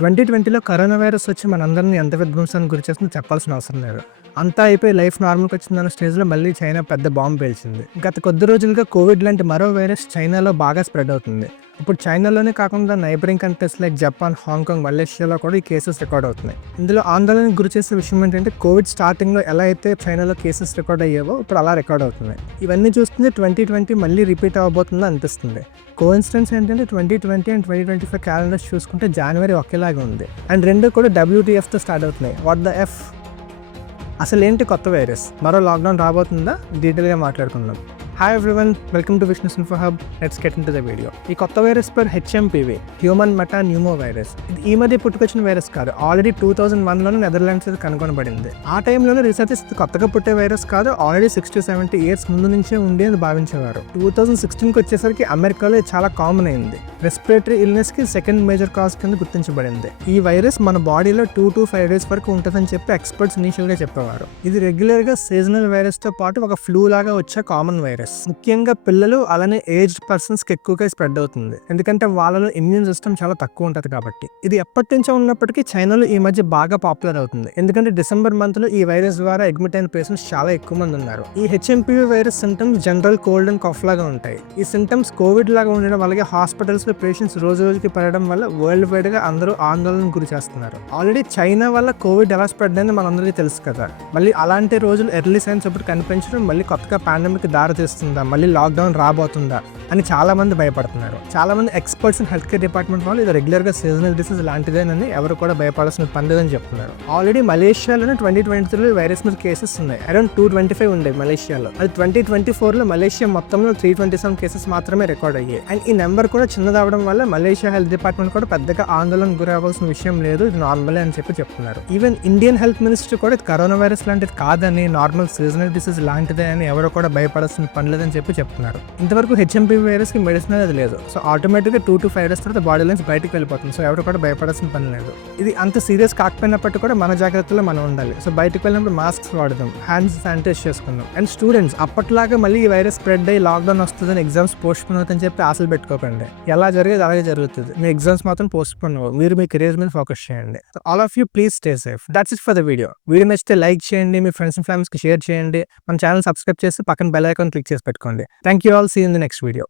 2020లో corona virus వచ్చి మనందరిని ఎంత విధ్వంసానికి గురిచేస్తుందో చెప్పాల్సిన అవసరం లేదు. అంతా అయిపోయి లైఫ్ నార్మల్‌కి వచ్చిందన్న స్టేజ్‌లో మళ్ళీ చైనా పెద్ద బాంబ్ పేల్చింది. గత కొద్ది రోజులుగా కోవిడ్ లాంటి మరో వైరస్ చైనాలో బాగా స్ప్రెడ్ అవుతుంది. ఇప్పుడు చైనాలోనే కాకుండా neighbouring countries like Japan, Hong Kong, మలేషియాలో కూడా ఈ కేసెస్ రికార్డ్ అవుతున్నాయి. ఇందులో ఆందోళనకు గురిచేసే విషయం ఏంటంటే కోవిడ్ స్టార్టింగ్‌లో ఎలా అయితే చైనాలో కేసెస్ రికార్డ్ అయ్యావో ఇప్పుడు అలా రికార్డ్ అవుతున్నాయి. ఇవన్నీ చూస్తుంటే 2020 మళ్ళీ రిపీట్ అవ్వబోతుందో అనిపిస్తుంది. కోఇన్సిడెన్స్ ఏంటంటే 2020 అండ్ 2025 క్యాలెండర్స్ చూసుకుంటే జనవరి ఒకేలాగా ఉంది. అండ్ రెండు కూడా WTFతో స్టార్ట్ అవుతున్నాయి. What the F? అసలేంటి కొత్త వైరస్? మరో లాక్డౌన్ రాబోతుందా? డీటెయిల్గా మాట్లాడుకుందాం. Hi everyone, welcome to Vishnu's info hub. Let's get into the video. ఈ కొత్త వైరస్ పేరు HMPV, human metapneumovirus. ఇది ఈ మధ్య పుట్టుకొచ్చిన వైరస్ కాదు. ఆల్రెడీ 2001లోనే నెదర్లాండ్స్ కనుగొనబడింది. ఆ టైంలోనే రీసెర్చర్స్ కొత్తగా పుట్టే వైరస్ కాదు, ఆల్రెడీ 60-70 ఇయర్స్ ముందు నుంచే ఉంది అని భావించేవారు. 2016కి వచ్చేసరికి అమెరికాలో ఇది చాలా కామన్ అయింది. రెస్పిరేటరీ ఇల్నెస్ కి సెకండ్ మేజర్ కాజ్ కింద గుర్తించబడింది. ఈ వైరస్ మన బాడీలో 2 to 5 days వరకు ఉంటుందని చెప్పి ఎక్స్పర్ట్స్ ఇనిషియల్ గా చెప్పేవారు. ఇది రెగ్యులర్ గా సీజనల్ వైరస్ తో పాటు ఒక ఫ్లూ లాగా వచ్చే కామన్ వైరస్. ముఖ్యంగా పిల్లలు అలానే ఏజ్డ్ పర్సన్స్ కి ఎక్కువగా స్ప్రెడ్ అవుతుంది. ఎందుకంటే వాళ్ళలో ఇమ్యూన్ సిస్టమ్ చాలా తక్కువ ఉంటది కాబట్టి. ఇది ఎప్పటి నుంచో ఉన్నప్పటికీ చైనాలో ఈ మధ్య బాగా పాపులర్ అవుతుంది. ఎందుకంటే డిసెంబర్ మంత్ లో ఈ వైరస్ ద్వారా అడ్మిట్ అయిన పేషెంట్స్ చాలా ఎక్కువ మంది ఉన్నారు. ఈ HMPV virus symptoms general cold and cough లాగా ఉంటాయి. ఈ సింటమ్స్ కోవిడ్ లాగా ఉండడం వల్ల హాస్పిటల్స్ లో పేషెంట్స్ రోజు రోజుకి పెరగడం వల్ల వరల్డ్ వైడ్ గా అందరూ ఆందోళనకు గురి చేస్తున్నారు. ఆల్రెడీ చైనా వల్ల కోవిడ్ ఎలా స్ప్రెడ్ అయింది మనందరికీ తెలుసు కదా. మళ్ళీ అలాంటి రోజులు ఎర్లీ సైన్స్ ఇప్పుడు కనిపించడం మళ్ళీ కొత్తగా పాండమిక్ దారి తీస్తుందా, మళ్ళీ లాక్డౌన్ రాబోతుందా అని చాలా మంది భయపడుతున్నారు. చాలా మంది experts in health care department వాళ్ళు ఇది రెగ్యులర్ గా సీజనల్ డిసీజ్ లాంటిదేనని ఎవరు కూడా భయపడాల్సిన పని లేదని చెప్తున్నారు. ఆల్రెడీ మలేషియాలోనే 2023 వైరస్ మీద కేసెస్ ఉన్నాయి. అరౌండ్ 225 ఉండే మలేషియాలో. అది 2024లో మలేషియా మొత్తంలో 327 కేసెస్ మాత్రమే రికార్డ్ అయ్యాయి. అండ్ ఈ నెంబర్ కూడా చిన్నదవడం వల్ల మలేషియా హెల్త్ డిపార్ట్మెంట్ కూడా పెద్దగా ఆందోళన గురవ్వాల్సిన విషయం లేదు, ఇది నార్మలే అని చెప్తున్నారు. ఈవెన్ ఇండియన్ హెల్త్ మినిస్టర్ కూడా ఇది కరోనా వైరస్ లాంటిది కాదని, నార్మల్ సీజనల్ డిసీజ్ లాంటిదే అని ఎవరు కూడా భయపడాల్సిన పని లేదని చెప్తున్నారు. ఇంతవరకు HMPV వైరస్ కి మెడిసిన్ అనేది లేదు. సో ఆటోమేటిక్ గా 2 to 5 days తర్వాత బాడీ నుంచి బయటకు వెళ్ళిపోతుంది. సో ఎవరు కూడా భయపడాల్సిన పని లేదు. ఇది అంత సీరియస్ కాకపోయినప్పటికీ కూడా మన జాగ్రత్తలో మనం ఉండాలి. సో బయటకు వెళ్ళినప్పుడు మాస్క్స్ వాడదాం, హ్యాండ్స్ శానిటైజ్ చేసుకుందాం. అండ్ స్టూడెంట్స్ అప్పట్లాగా మళ్ళీ ఈ వైరస్ స్ప్రెడ్ అయ్యి లాక్డౌన్ వస్తుందని ఎగ్జామ్స్ పోస్ట్ పోన్ అవుతుందని చెప్పి ఆశలు పెట్టుకోకండి. ఎలా జరిగేది అలాగే జరుగుతుంది. మీ ఎగ్జామ్స్ మాత్రం పోస్ట్ పోన్ అవ్వవు. మీరు మీ కెరీర్ మీద ఫోకస్ చేయండి. So all of you please stay safe. That's it for the video. Video నచ్చితే లైక్ చేయండి, మీ ఫ్రెండ్స్ అండ్ ఫ్యామిలీస్ కి షేర్ చేయండి. మన ఛానల్ సబ్స్క్రైబ్ చేసి పక్కన బెల్ ఐకాన్ క్లిక్ చేసి పెట్టుకోండి. Thank you all. See you in the next video.